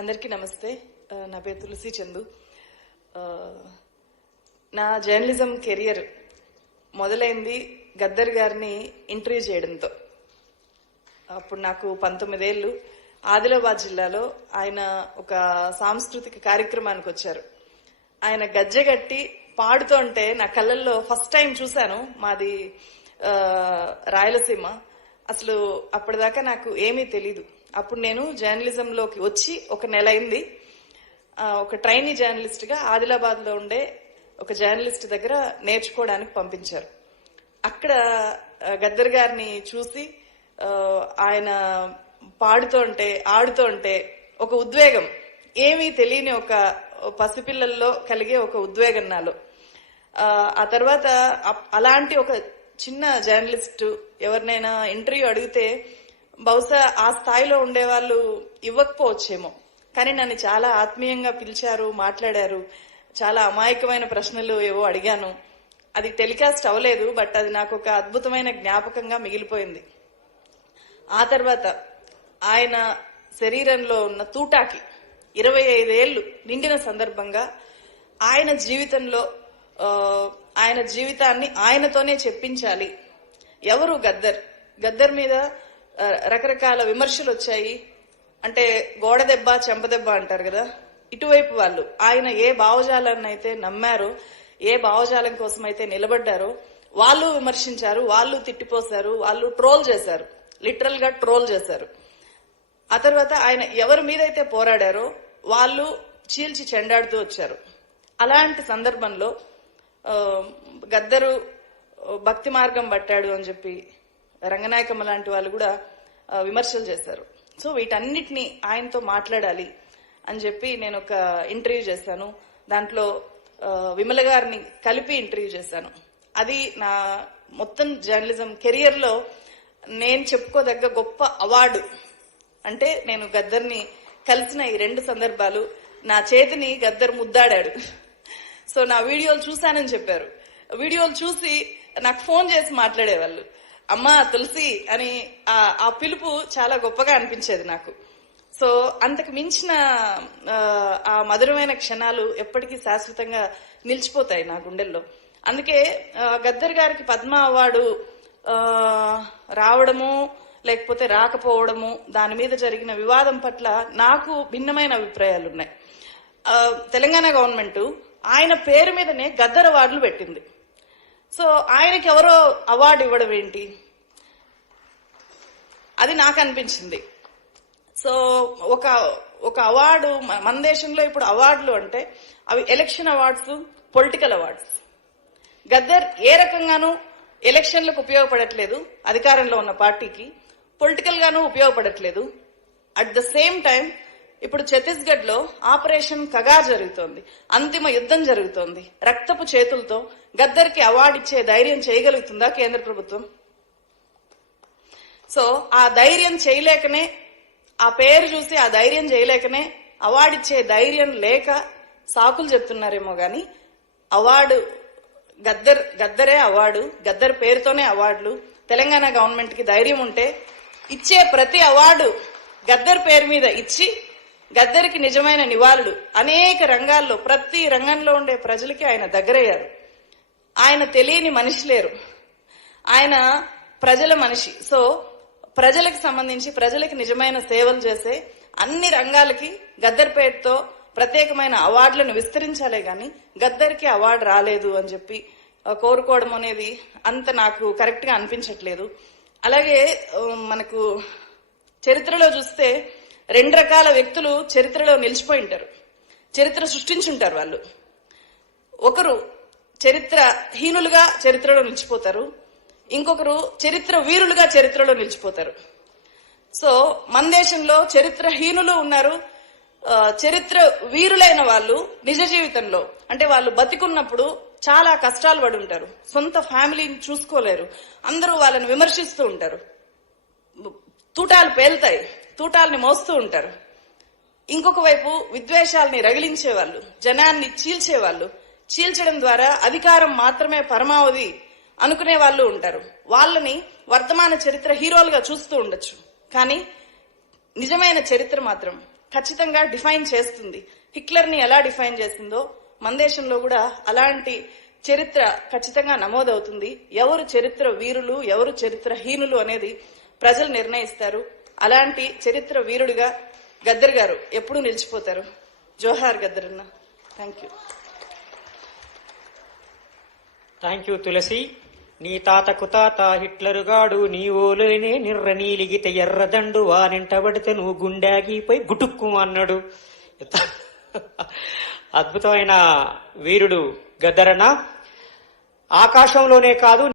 అందరికీ నమస్తే. నా పేరు తులసి చందు. నా జర్నలిజం కెరియర్ మొదలైంది గద్దర్ గారిని ఇంటర్వ్యూ చేయడంతో. అప్పుడు నాకు 19 ఏళ్ళు. ఆదిలాబాద్ జిల్లాలో ఆయన ఒక సాంస్కృతిక కార్యక్రమానికి వచ్చారు. ఆయన గజ్జెగట్టి పాడుతుంటే నా కళ్ళల్లో ఫస్ట్ టైం చూశాను. మాది రాయలసీమ. అసలు అప్పటిదాకా నాకు ఏమీ తెలీదు. అప్పుడు నేను జర్నలిజంలోకి వచ్చి 1 నెల అయింది. ఒక ట్రైనీ జర్నలిస్ట్ గా ఆదిలాబాద్ లో ఉండే ఒక జర్నలిస్ట్ దగ్గర నేర్చుకోవడానికి పంపించారు. అక్కడ గద్దర్ గారిని చూసి ఆయన పాడుతుంటే ఆడుతుంటే ఒక ఉద్వేగం, ఏమీ తెలియని ఒక పసిపిల్లల్లో కలిగే ఒక ఉద్వేగం నాలో. ఆ తర్వాత అలాంటి ఒక చిన్న జర్నలిస్ట్ ఎవరినైనా ఇంటర్వ్యూ అడిగితే బహుశా ఆ స్థాయిలో ఉండే వాళ్ళు ఇవ్వకపోవచ్చేమో, కానీ నన్ను చాలా ఆత్మీయంగా పిలిచారు, మాట్లాడారు. చాలా అమాయకమైన ప్రశ్నలు ఏవో అడిగాను. అది టెలికాస్ట్ అవ్వలేదు, బట్ అది నాకు ఒక అద్భుతమైన జ్ఞాపకంగా మిగిలిపోయింది. ఆ తర్వాత ఆయన శరీరంలో ఉన్న తూటాకి 25 ఏళ్లు నిండిన సందర్భంగా ఆయన జీవితంలో ఆయన జీవితాన్ని ఆయనతోనే చెప్పించాలి. ఎవరు గద్దర్ మీద రకరకాల విమర్శలు వచ్చాయి. అంటే గోడ దెబ్బ చెంప దెబ్బ అంటారు కదా, ఇటువైపు వాళ్ళు ఆయన ఏ భావజాలాన్ని అయితే నమ్మారో, ఏ భావజాలం కోసం అయితే నిలబడ్డారో వాళ్ళు విమర్శించారు, వాళ్ళు తిట్టిపోశారు, వాళ్ళు ట్రోల్ చేశారు, లిటరల్ గా ట్రోల్ చేశారు. ఆ తర్వాత ఆయన ఎవరి మీదైతే పోరాడారో వాళ్ళు చీల్చి చెండాడుతూ వచ్చారు. అలాంటి సందర్భంలో గద్దరు భక్తి మార్గం పట్టాడు అని చెప్పి రంగనాయకమ్మ లాంటి వాళ్ళు కూడా విమర్శలు చేశారు. సో వీటన్నిటిని ఆయనతో మాట్లాడాలి అని చెప్పి నేను ఒక ఇంటర్వ్యూ చేశాను. దాంట్లో విమల గారిని కలిపి ఇంటర్వ్యూ చేశాను. అది నా మొత్తం జర్నలిజం కెరియర్ లో నేను చెప్పుకోదగ్గ గొప్ప అవార్డు. అంటే నేను గద్దర్ని కలిసిన ఈ 2 సందర్భాలు నా చేతిని గద్దర్ ముద్దాడాడు. సో నా వీడియోలు చూశానని చెప్పారు. వీడియోలు చూసి నాకు ఫోన్ చేసి మాట్లాడేవాళ్ళు, అమ్మా తులసి అని. ఆ పిలుపు చాలా గొప్పగా అనిపించేది నాకు. సో అంతకు మించిన ఆ మధురమైన క్షణాలు ఎప్పటికీ శాశ్వతంగా నిలిచిపోతాయి నా గుండెల్లో. అందుకే గద్దర్ గారికి పద్మ అవార్డు రావడము లేకపోతే రాకపోవడము, దాని మీద జరిగిన వివాదం పట్ల నాకు భిన్నమైన అభిప్రాయాలు ఉన్నాయి. తెలంగాణ గవర్నమెంట్ ఆయన పేరు మీదనే గద్దర్ అవార్డులు పెట్టింది. సో ఆయనకి ఎవరో అవార్డు ఇవ్వడం ఏంటి, అది నాకు అనిపించింది. సో ఒక అవార్డు మన దేశంలో ఇప్పుడు అవార్డులు అంటే అవి election awards, political awards. Gaddar ఏ రకంగానూ ఎలక్షన్లకు ఉపయోగపడట్లేదు, అధికారంలో ఉన్న పార్టీకి పొలిటికల్ గాను ఉపయోగపడట్లేదు. అట్ ద సేమ్ టైం ఇప్పుడు ఛత్తీస్గఢ్ లో ఆపరేషన్ కగార్ జరుగుతోంది, అంతిమ యుద్ధం జరుగుతోంది. రక్తపు చేతులతో గద్దర్కి అవార్డు ఇచ్చే ధైర్యం చేయగలుగుతుందా కేంద్ర ప్రభుత్వం? సో ఆ ధైర్యం చేయలేకనే, ఆ పేరు చూసి ఆ ధైర్యం చేయలేకనే అవార్డు ఇచ్చే ధైర్యం లేక సాకులు చెప్తున్నారేమో గాని అవార్డు గద్దరే అవార్డు, గద్దర్ పేరుతోనే అవార్డులు. తెలంగాణ గవర్నమెంట్ కి ధైర్యం ఉంటే ఇచ్చే ప్రతి అవార్డు గద్దర్ పేరు మీద ఇచ్చి గద్దర్కి నిజమైన నివాళులు. అనేక రంగాల్లో ప్రతి రంగంలో ఉండే ప్రజలకి ఆయన దగ్గరయ్యారు. ఆయన తెలియని మనిషి లేరు, ఆయన ప్రజల మనిషి. సో ప్రజలకు సంబంధించి ప్రజలకు నిజమైన సేవలు చేసే అన్ని రంగాలకి గద్దర్ పేరుతో ప్రత్యేకమైన అవార్డులను విస్తరించాలే గాని గద్దర్కి అవార్డు రాలేదు అని చెప్పి కోరుకోవడం అనేది అంత నాకు కరెక్ట్ గా అనిపించట్లేదు. అలాగే మనకు చరిత్రలో చూస్తే 2 రకాల వ్యక్తులు చరిత్రలో నిలిచిపోయి ఉంటారు, చరిత్ర సృష్టించుంటారు వాళ్ళు. ఒకరు చరిత్రహీనులుగా చరిత్రలో నిలిచిపోతారు, ఇంకొకరు చరిత్ర వీరులుగా చరిత్రలో నిలిచిపోతారు. సో మన దేశంలో చరిత్రహీనులు ఉన్నారు, చరిత్ర వీరులైన వాళ్ళు నిజ జీవితంలో అంటే వాళ్ళు బతికున్నప్పుడు చాలా కష్టాలు పడి ఉంటారు, సొంత ఫ్యామిలీని చూసుకోలేరు, అందరూ వాళ్ళని విమర్శిస్తూ ఉంటారు, తూటాలు పేలుతాయి, తూటాలని మోస్తూ ఉంటారు. ఇంకొక వైపు విద్వేషాలని రగిలించేవాళ్ళు, జనాన్ని చీల్చేవాళ్ళు, చీల్చడం ద్వారా అధికారం మాత్రమే పరమావధి అనుకునే వాళ్ళు ఉంటారు. వాళ్ళని వర్తమాన చరిత్ర హీరోలుగా చూస్తూ ఉండొచ్చు, కానీ నిజమైన చరిత్ర మాత్రం ఖచ్చితంగా డిఫైన్ చేస్తుంది. హిట్లర్ ని ఎలా డిఫైన్ చేసిందో మన దేశంలో కూడా అలాంటి చరిత్ర ఖచ్చితంగా నమోదవుతుంది. ఎవరు చరిత్ర వీరులు, ఎవరు చరిత్ర హీనులు అనేది ప్రజలు నిర్ణయిస్తారు. అలాంటి చరిత్ర వీరుడిగా గద్దర్ గారు ఎప్పుడూ నిలిచిపోతారు. జోహార్ గద్దర్ అన్న. థ్యాంక్ యూ తులసి. నీ తాతకు తాత హిట్లరుగాడు, నీ ఓలోనే నిర్ర నీలిగితే ఎర్రదండు, వానింటబడితే నువ్వు గుండాగిపోయి గుటుక్కు అన్నాడు. అద్భుతమైన వీరుడు గద్దరన్న. ఆకాశంలోనే కాదు